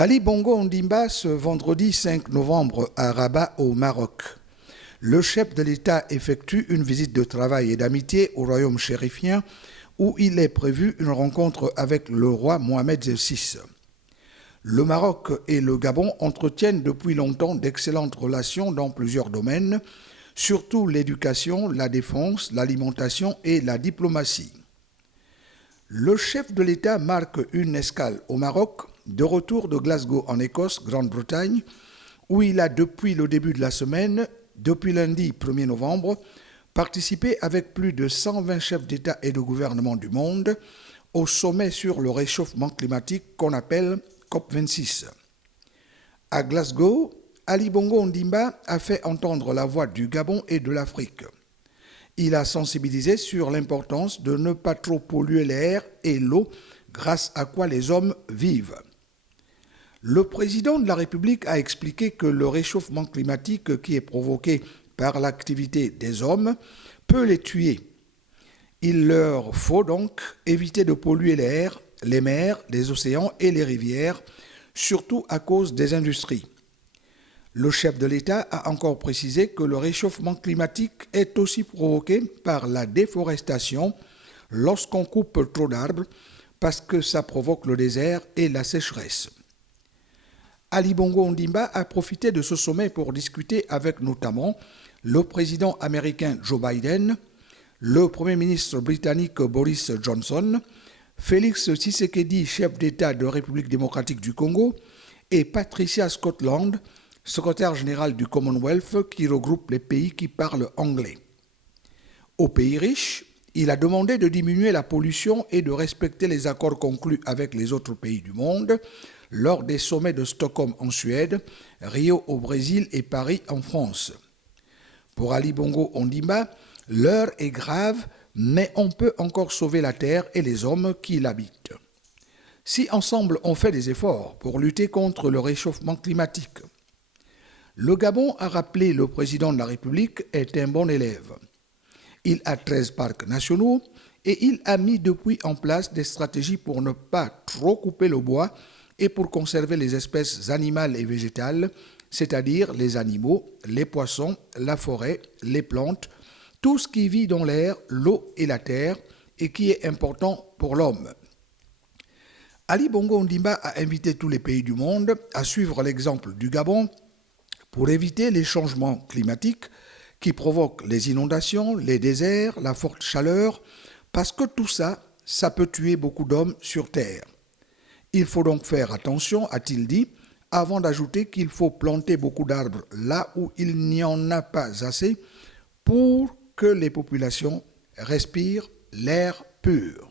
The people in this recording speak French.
Ali Bongo Ondimba ce vendredi 5 novembre à Rabat au Maroc. Le chef de l'État effectue une visite de travail et d'amitié au royaume chérifien où il est prévu une rencontre avec le roi Mohamed VI. Le Maroc et le Gabon entretiennent depuis longtemps d'excellentes relations dans plusieurs domaines, surtout l'éducation, la défense, l'alimentation et la diplomatie. Le chef de l'État marque une escale au Maroc, de retour de Glasgow en Écosse, Grande-Bretagne, où il a depuis le début de la semaine, depuis lundi 1er novembre, participé avec plus de 120 chefs d'État et de gouvernement du monde au sommet sur le réchauffement climatique qu'on appelle COP26. À Glasgow, Ali Bongo Ondimba a fait entendre la voix du Gabon et de l'Afrique. Il a sensibilisé sur l'importance de ne pas trop polluer l'air et l'eau, grâce à quoi les hommes vivent. Le président de la République a expliqué que le réchauffement climatique qui est provoqué par l'activité des hommes peut les tuer. Il leur faut donc éviter de polluer l'air, les mers, les océans et les rivières, surtout à cause des industries. Le chef de l'État a encore précisé que le réchauffement climatique est aussi provoqué par la déforestation lorsqu'on coupe trop d'arbres parce que ça provoque le désert et la sécheresse. Ali Bongo Ondimba a profité de ce sommet pour discuter avec notamment le président américain Joe Biden, le premier ministre britannique Boris Johnson, Félix Tshisekedi, chef d'État de République démocratique du Congo, et Patricia Scotland, secrétaire général du Commonwealth qui regroupe les pays qui parlent anglais. Aux pays riches, il a demandé de diminuer la pollution et de respecter les accords conclus avec les autres pays du monde lors des sommets de Stockholm en Suède, Rio au Brésil et Paris en France. Pour Ali Bongo Ondimba, l'heure est grave, mais on peut encore sauver la Terre et les hommes qui l'habitent. Si ensemble on fait des efforts pour lutter contre le réchauffement climatique, le Gabon, a rappelé le président de la République, est un bon élève. Il a 13 parcs nationaux et il a mis depuis en place des stratégies pour ne pas trop couper le bois et pour conserver les espèces animales et végétales, c'est-à-dire les animaux, les poissons, la forêt, les plantes, tout ce qui vit dans l'air, l'eau et la terre et qui est important pour l'homme. Ali Bongo Ondimba a invité tous les pays du monde à suivre l'exemple du Gabon pour éviter les changements climatiques qui provoquent les inondations, les déserts, la forte chaleur, parce que tout ça, ça peut tuer beaucoup d'hommes sur Terre. Il faut donc faire attention, a-t-il dit, avant d'ajouter qu'il faut planter beaucoup d'arbres là où il n'y en a pas assez pour que les populations respirent l'air pur.